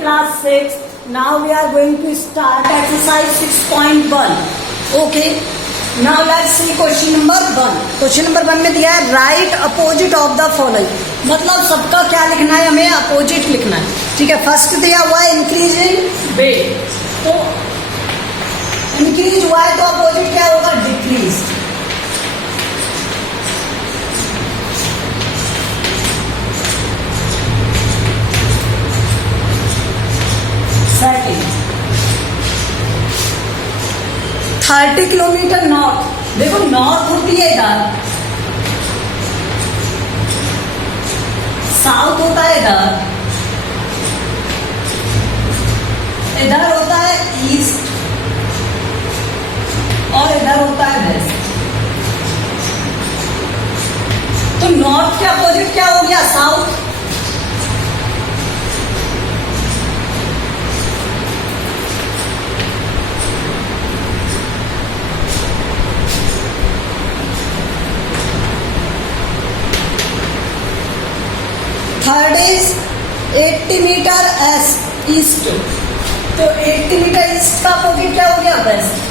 class 6. Now we are going to start exercise 6.1. Okay. Now let's see question number 1. Question number 1 में दिया है write opposite of the following. मतलब सबका क्या लिखना है, हमें अपोजिट लिखना है. ठीक है. फर्स्ट दिया हुआ है इंक्रीज इन वेट, तो इंक्रीज हुआ है तो अपोजिट क्या होगा, डिक्रीज. Second 30 kilometre north. देखो नॉर्थ होती है इधर, साउथ होता है इधर, इधर होता है ईस्ट और इधर होता है वेस्ट. तो नॉर्थ के अपोजिट क्या हो गया, south. Third is 80 metre east, तो 80 मीटर ईस्ट का अपोजिट क्या हो गया, वेस्ट.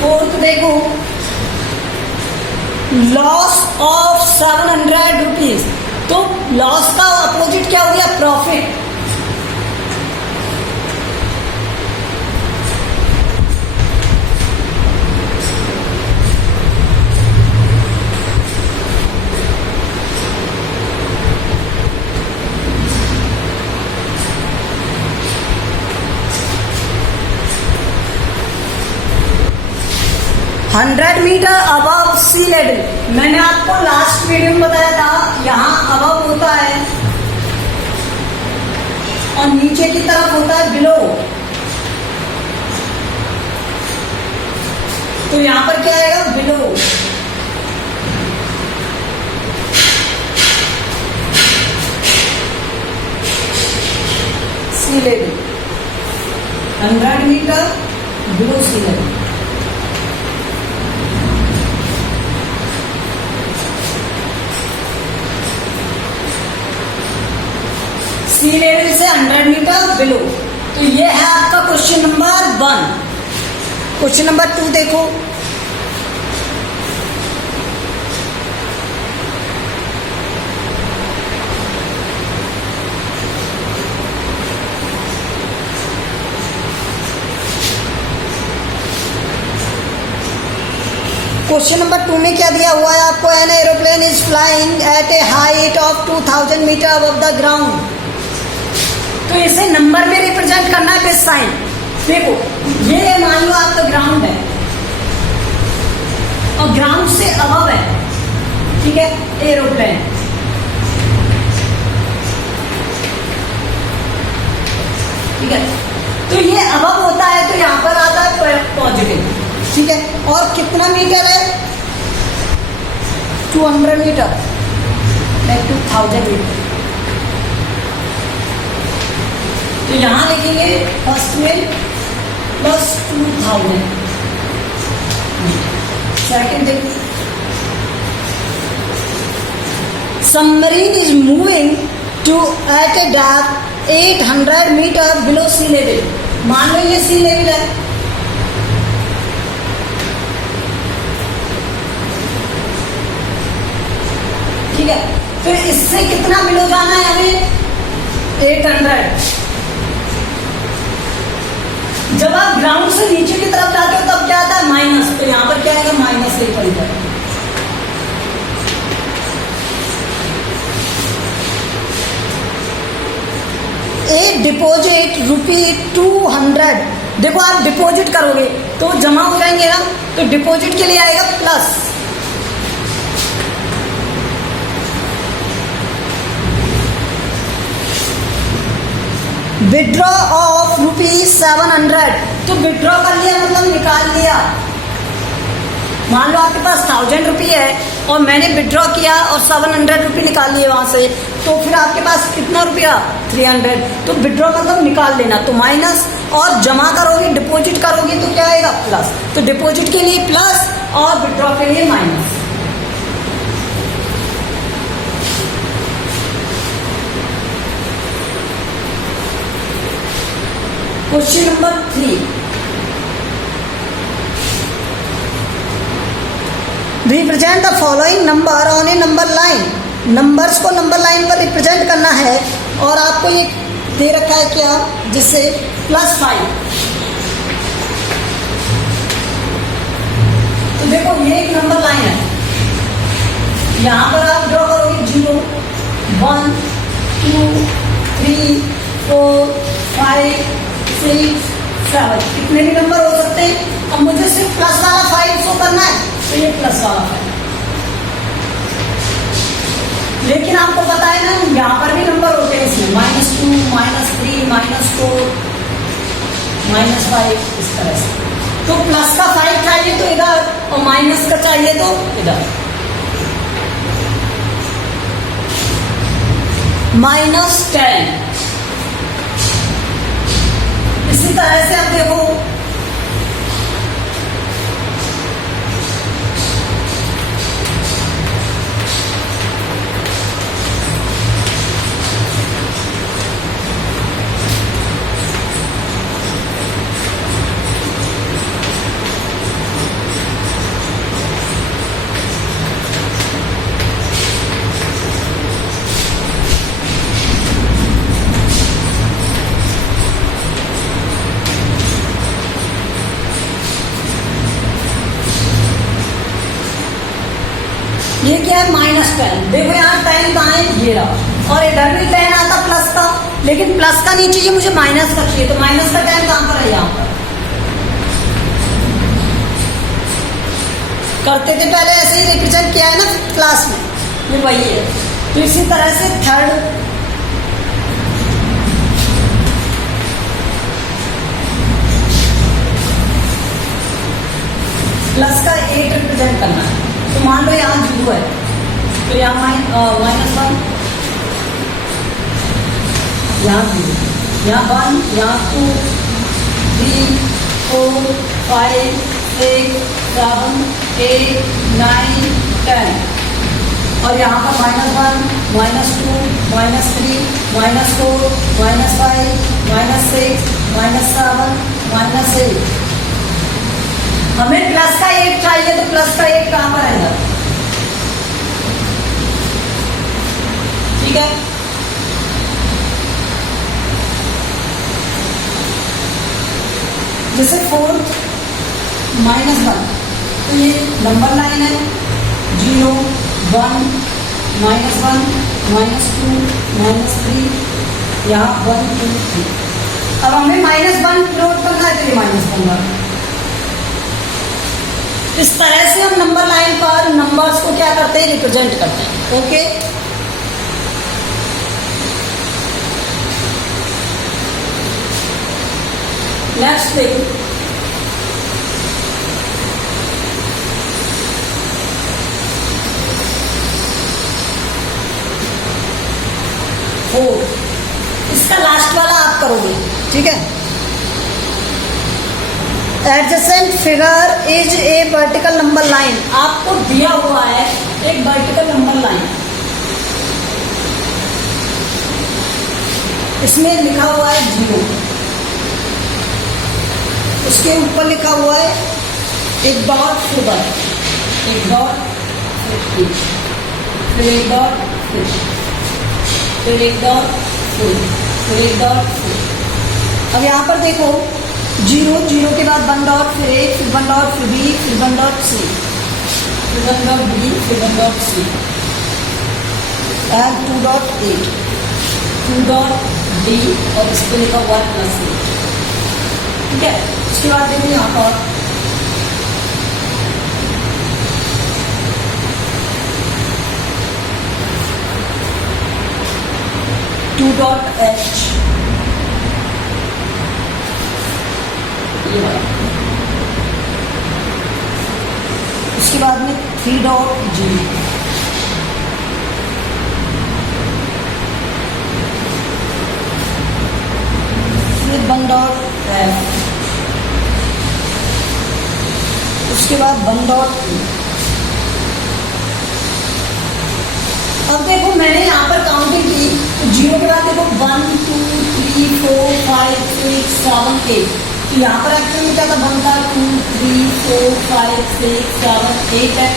फोर्थ देखो लॉस ऑफ 700 रुपीज, तो लॉस का अपोजिट क्या हो गया, profit. Hundred metre above sea level. मैंने आपको लास्ट वीडियो में बताया था यहाँ अबव होता है और नीचे की तरफ होता है बिलो. तो यहाँ पर क्या आएगा, below. Sea level 100 metre below sea level. सी लेवल से 100 मीटर बिलो. तो ये है आपका क्वेश्चन नंबर 1. क्वेश्चन नंबर 2 देखो. क्वेश्चन नंबर 2 में क्या दिया हुआ है आपको, an aeroplane is flying at a height of 2000 metre above the ground. तो इसे नंबर में रिप्रेजेंट करना है विद साइन. देखो ये मान लो आपका ग्राउंड है और ग्राउंड से अबव है, ठीक है, एरोप्लेन. ठीक है, तो ये अबव होता है तो यहां पर आता है पॉजिटिव. ठीक है, और कितना मीटर है, 200 मीटर, 2000 मीटर. तो यहां लिखेंगे फर्स्ट में प्लस 2000. सेकेंड देखो, submarine is moving to at a depth 800 metre below sea level. मान लो ये सी लेवल है, ठीक है. फिर इससे कितना बिलो जाना है हमें, 800. जब आप ग्राउंड से नीचे की तरफ जाते हो तब क्या आता है, माइनस. तो यहां पर क्या आएगा, -8 पड़ेगा. एक डिपॉजिट ₹200. देखो आप डिपॉजिट करोगे तो जमा हो जाएंगे ना, तो डिपॉजिट के लिए आएगा प्लस. विड्रॉ ऑफ ₹700, तो विड्रॉ कर लिया मतलब निकाल लिया. मान लो आपके पास 1000 रुपये है और मैंने विड्रॉ किया और 700 रुपये निकाल लिए वहां से, तो फिर आपके पास कितना रुपया, 300. तो विड्रॉ मतलब निकाल लेना, तो माइनस, और जमा करोगे डिपॉजिट करोगे तो क्या आएगा, प्लस. तो डिपॉजिट के लिए प्लस और विड्रॉ के लिए minus. Question number 3, represent the following number on A number line. Numbers को नंबर लाइन पर रिप्रेजेंट करना है और आपको ये दे रखा है क्या, जिससे +5। तो देखो ये एक नंबर लाइन है, यहां पर आप ड्रॉ करोगे 0 1 2 3 4 5 6 7, कितने भी नंबर हो सकते हैं। अब मुझे सिर्फ प्लस वाला 5 शो करना है, तो ये प्लस वाला 5। लेकिन आपको पता है ना, यहाँ पर भी नंबर होते हैं इसमें, -2 -3 -4 -5, इस तरह से। तो प्लस का 5 चाहिए तो इधर, और माइनस का चाहिए तो इधर। -10। इसी तरह से आप देखो, ये क्या है, -10। देखो यहाँ 10 कहाँ है, ये रहा, और इधर भी 10 आता प्लस का, लेकिन प्लस का नहीं चाहिए मुझे, माइनस का चाहिए। तो माइनस का 10 कहाँ पर है, यहाँ पर। करते थे पहले, ऐसे ही रिप्रेजेंट किया है ना क्लास में, ये वही है। तो इसी तरह से थर्ड, प्लस का 8 रिप्रेजेंट करना है। तो मान लो यहाँ 0 है, तो यहाँ -1, यहाँ 0, यहाँ 1, यहाँ 2 3 4 5 6 7 8 9 10, और यहाँ पर -1 -2 -3 -4 -5 -6 -7 -8। हमें प्लस का 8 चाहिए, तो प्लस का 8 कहां पर है, ठीक है। जैसे 4 -1, तो ये नंबर लाइन है, 0 1 -1 -2 -3, यहाँ 1 2 3। अब हमें -1 प्लॉट करना है, तो ये -1। इस तरह से हम नंबर लाइन पर नंबर्स को क्या करते हैं, रिप्रेजेंट करते हैं। ओके, नेक्स्ट थिंग, इसका लास्ट वाला आप करोगे, ठीक है। Adjacent figure is a vertical number line. आपको दिया हुआ है एक वर्टिकल नंबर लाइन, इसमें लिखा हुआ है 0, उसके ऊपर लिखा हुआ है एक डॉट फिगर, एक डॉट फिर एक डॉट फिर एक डॉट फिर एक डॉट। अब यहाँ पर देखो 0 0 के बाद 1 डॉट, फिर 1, फिर 1 डॉट, फिर B, फिर 1 डॉट C, फिर 1 डॉट B, फिर 1 dot C, and 2 dot 8, 2 dot D, और इस पर लिखा 1 + C, ठीक है। उसके बाद देखो यहाँ पर टू डॉट H, उसके बाद में 3 डॉट G, फिर 1 डॉट F, उसके बाद 1 डॉट E। अब देखो मैंने यहाँ पर काउंटिंग की, जीरो के बाद देखो 1 2 3 4 5 6 7 8। तो यहाँ पर एक्चुअली में क्या था, 1 था, 2 3 4 5 6 7 8 है,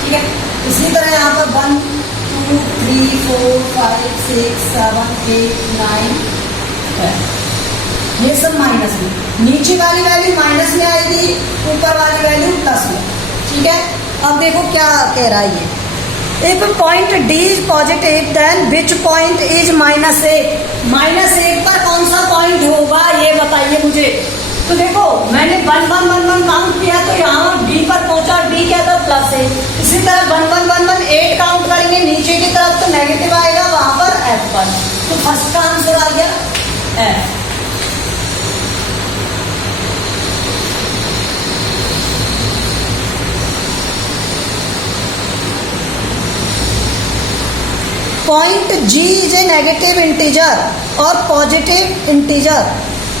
ठीक है। इसी तरह यहाँ पर 1 2 3 4 5 6 7 8 9 10। ये सब माइनस में, नीचे वाली वैल्यू माइनस में आएगी, ऊपर वाली वैल्यू प्लस में, ठीक है। अब देखो क्या कह रहा है ये, If point D is positive, then which point is -8? -8 पर कौन सा पॉइंट होगा ये बताइए मुझे। तो देखो मैंने 1 1 1 1 काउंट किया, तो यहाँ D पर पहुंचा, D क्या था, +8। इसी तरह 1 1 1 1 8 काउंट करेंगे, नीचे की तरफ तो नेगेटिव आएगा, वहां पर F पर। तो फर्स्ट का आंसर आ गया F। Point G is a negative integer और पॉजिटिव इंटीजर।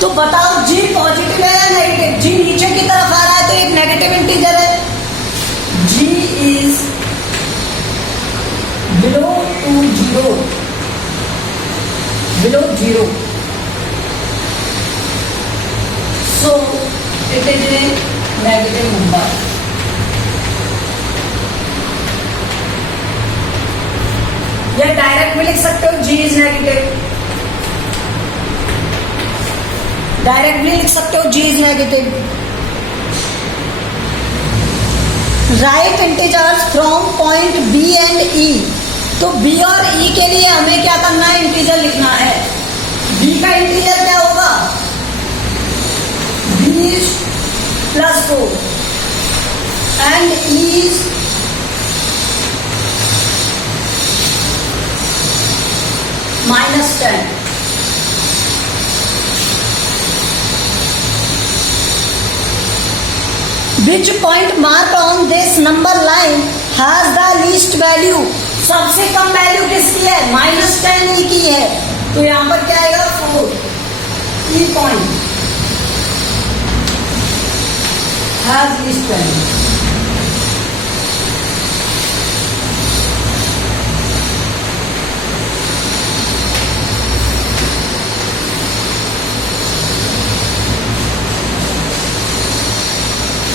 तो बताओ G पॉजिटिव है या नेगेटिव? G नीचे की तरफ आ रहा है तो एक नेगेटिव इंटीजर है। G is below to zero, below zero, so it is a negative number. या डायरेक्ट भी लिख सकते हो G इज नेगेटिव, डायरेक्ट भी लिख सकते हो G is negative. Right integers from point B and E। तो B और E के लिए हमें क्या करना है, इंटीजर लिखना है। B का इंटीजर क्या होगा, B is +4 and E is -10। Which point marked on this number line has the least value? सबसे कम वैल्यू किसकी है, -10 E की है। तो यहाँ पर क्या आएगा, 4। E point has least value।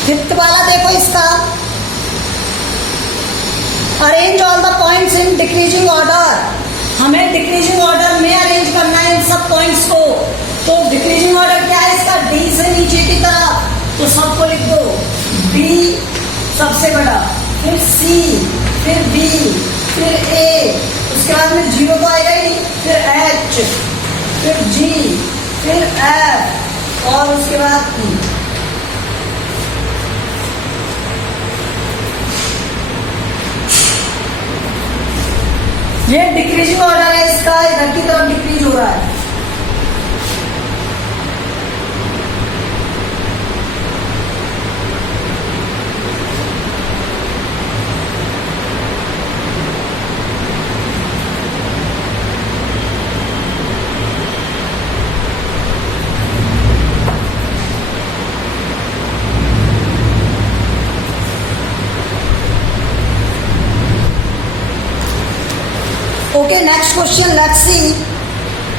Fifth वाला देखो इसका, arrange all the points in decreasing order. हमें डिक्रीजिंग ऑर्डर में अरेंज करना है इन सब पॉइंट्स को। तो डिक्रीजिंग ऑर्डर क्या है इसका, D से नीचे की तरफ, तो सबको लिख दो। B सबसे बड़ा, फिर C, फिर B, फिर A, उसके बाद में 0 तो आएगा ही, फिर H, फिर G, फिर F और उसके बाद E। ये डिक्रीजिंग ऑर्डर है इसका, इधर की तरफ डिक्रीज हो रहा है। Okay, next question, let's see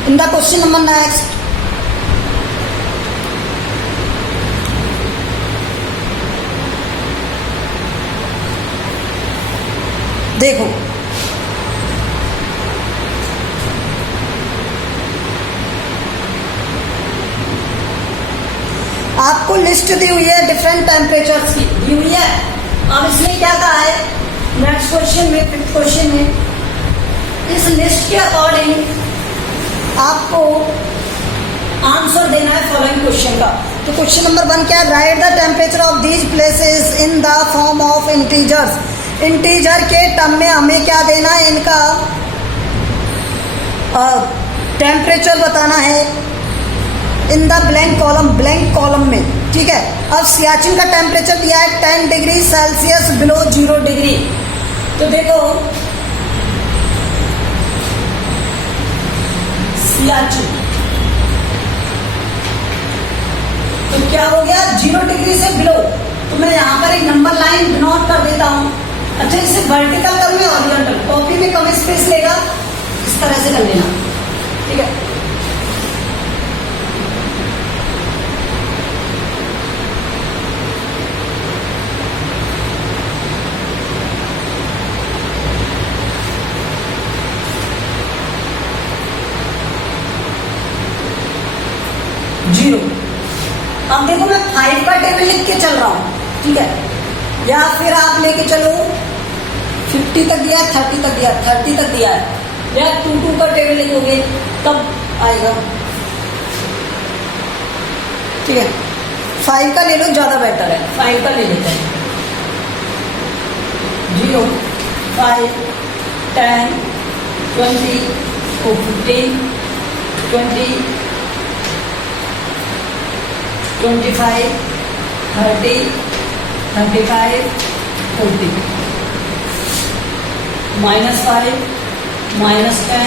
in the question number next. देखो आपको लिस्ट दी हुई है डिफरेंट टेम्परेचर्स की, दी हुई है। अब इसमें क्या कहा है नेक्स्ट क्वेश्चन में, फिफ्थ क्वेश्चन में, इस लिस्ट के अकॉर्डिंग आपको आंसर देना है फॉलोइंग क्वेश्चन का। तो क्वेश्चन नंबर 1 क्या है, right the temperature of these places in the form of integers. Integer के टर्म में हमें क्या देना है, इनका टेम्परेचर बताना है in the blank column, blank column में, ठीक है। अब सियाचिन का टेम्परेचर दिया है 10 डिग्री सेल्सियस बिलो 0 डिग्री। तो देखो सियाचिन, तो क्या हो गया 0 डिग्री से बिलो। तो मैं यहाँ पर एक नंबर लाइन नोट कर देता हूँ। अच्छा, इसे वर्टिकल कर में हॉरिजॉन्टल, कॉपी में कम स्पेस लेगा, इस तरह से कर लेना। ठीक है। जीरो। अब देखो मैं 5 का टेबल लिख के चल रहा हूं, ठीक है, या फिर आप लेके चलो 50 तक दिया, 30 तक दिया, 30 तक दिया है, या 2 का टेबल लिखोगे तब आएगा, ठीक है। 5 का ले लो, ज्यादा बेटर है, 5 का ले लेते हैं। 0, 5, 10, 20, 15, 20, 25, 30, 35, 40, -5, -10,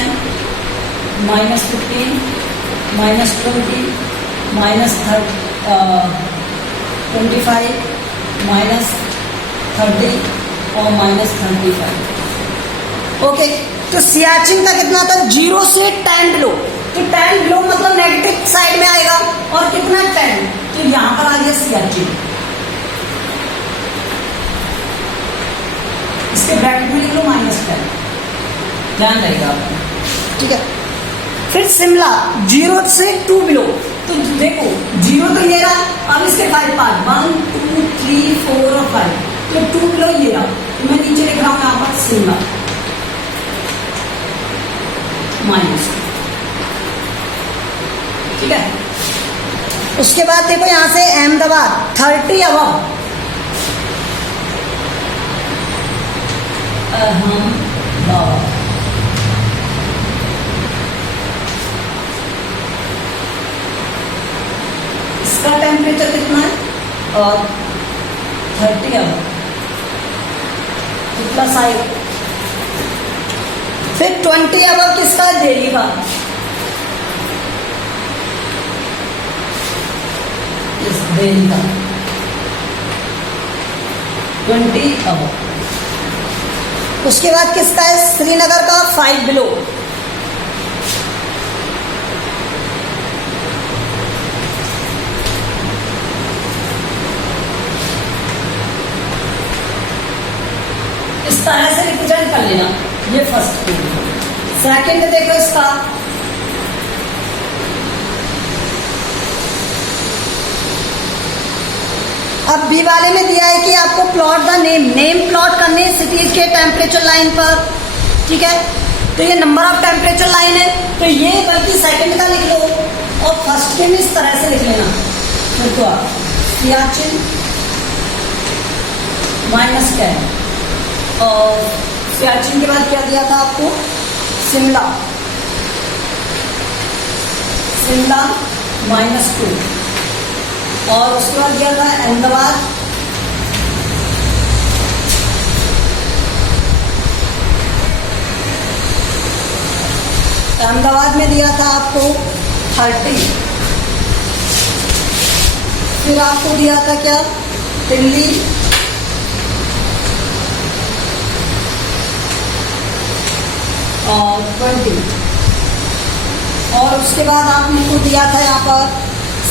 -15, -20, -25, -30 और -35। ओके, तो सियाचिन का कितना था? 0 से 10 बिलो, तो 10 बिलो मतलब नेगेटिव साइड में आएगा, और कितना 10, तो यहां पर आ गया सियाचिन। इसके ब्रैकेट में लिख लो -10, ध्यान रहेगा आपको, ठीक है। फिर शिमला 0 से 2 बिलो, तो देखो 0 तो ये रहा, अब इसके 5 पार्ट 1, 2, 3, 4 और 5, तो 2 बिलो ये रहा, तो मैं नीचे लिख रहा हूं यहां पर शिमला माइनस, ठीक है। उसके बाद देखो यहां से अहमदाबाद 30 अबव, अहमदाबाद इसका टेम्परेचर कितना है? और 30 अबव कितना साइड। फिर 20 अबव किसका? दिल्ली का, दिल्ली का 20 अबव। उसके बाद किसका है? श्रीनगर का 5 बिलो, इस तरह से रिप्रेजेंट कर लेना, ये फर्स्ट। सेकंड देखो इसका, अब बी वाले में दिया है कि आपको प्लॉट द नेम प्लॉट करने सिटीज के टेम्परेचर लाइन पर, ठीक है। तो ये नंबर ऑफ टेम्परेचर लाइन है, तो ये बल्कि सेकंड का लिख लो, और फर्स्ट के में इस तरह से लिख लेना। फिर तो आप सियाचिन -10, और सियाचिन के बाद क्या दिया था आपको? शिमला -2, और उसके बाद दिया था अहमदाबाद में दिया था आपको 30, फिर आपको दिया था क्या? दिल्ली और 20, और उसके बाद आपने को दिया था यहाँ पर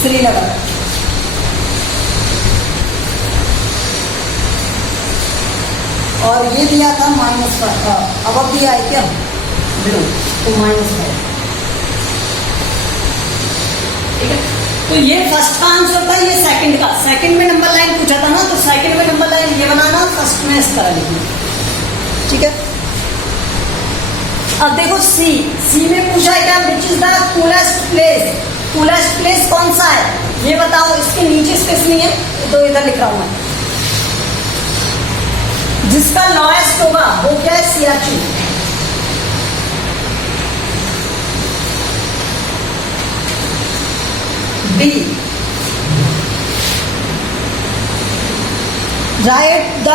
श्रीनगर, और ये दिया था -5, अब दिया है क्या? ब्लू, तो -5, ठीक है। तो ये फर्स्ट का आंसर था, ये सेकंड का। सेकंड में नंबर लाइन पूछा था ना, तो सेकंड में नंबर लाइन ये बनाना, फर्स्ट में इस तरह लिखना, ठीक है। अब देखो सी में पूछा है क्या? Which is the coolest place, coolest place कौन सा है ये बताओ। इसके नीचे स्पेस नहीं है, तो इधर लिख रहा हूं मैं। जिसका लॉएस्ट होगा वो क्या है? Siachen. B, write the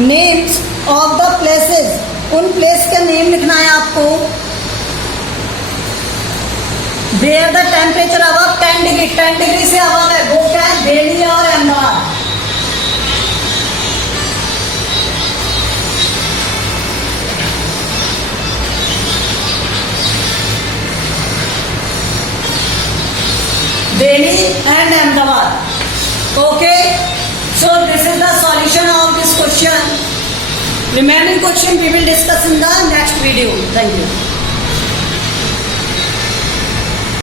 names of the places, उन प्लेस का नेम लिखना है आपको। Where the temperature above 10 degree, 10 degree से अबव है, वो क्या है? दिल्ली और Ahmedabad. Delhi and Ahmedabad. Okay, so this is the solution of this question. Remaining question we will discuss in the next video. Thank you.